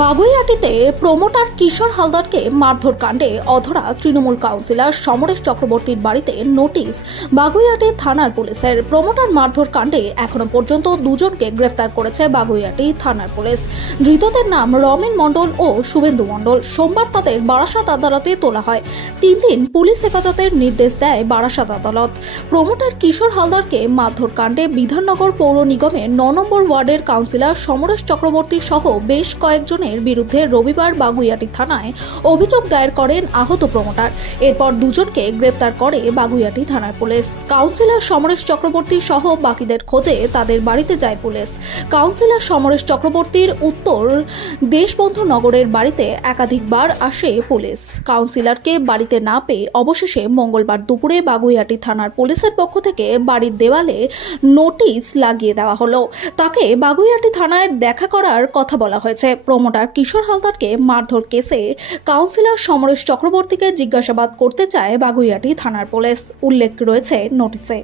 বাগুইআটিতে promoter কিশোর হালদারকে মারধর কাণ্ডে অধরা তৃণমূল কাউন্সিলর সমরেশ চক্রবর্তীর বাড়িতে নোটিশ বাগুইআটি থানার পুলিশের। প্রমোটার মারধর কাণ্ডে এখনো পর্যন্ত দুজনকে গ্রেফতার করেছে বাগুইআটি থানার পুলিশ। ধৃতদের নাম রমেন মণ্ডল ও শুভেন্দু মণ্ডল। সোমবার তাদের বারাসাত আদালতে তোলা হয়। 3 দিন পুলিশ হেফাজতের নির্দেশ দেয় বারাসাত আদালত। প্রমোটার কিশোর হালদারকে মারধর কাণ্ডে বিধাননগর পৌর নিগমের 9 নম্বর ওয়ার্ডের কাউন্সিলর সমরেশ চক্রবর্তী সহ বেশ কয়েকজনের বিরুদ্ধে রবিবার বাগুইআটি থানায় অভিযোগ দায়ের করেন আহত প্রমোটার। এরপর দুজনকে গ্রেফতার করে বাগুইআটি থানার পুলিশ। কাউন্সিলর সমরেশ চক্রবর্তী সহ বাকিদের খোঁজে তাদের বাড়িতে যায় পুলিশ। কাউন্সিলর সমরেশ চক্রবর্তীর উত্তর দেশবন্ধু নগরের বাড়িতে একাধিকবার আসে পুলিশ। কাউন্সিলরকে বাড়িতে না পেয়ে অবশেষে মঙ্গলবার দুপুরে বাগুইআটি থানার পুলিশের পক্ষ থেকে বাড়ির দেওয়ালে নোটিশ লাগিয়ে দেওয়া হলো। তাকে বাগুইআটি থানায় দেখা করার কথা বলা হয়েছে। প্রমোটার কিশোর হালদারকে মারধর কেসে কাউন্সিলর সমরেশ চক্রবর্তীকে জিজ্ঞাসাবাদ করতে চায় বাগুইআটি থানার পুলিশ, উল্লেখ রয়েছে নোটিশে।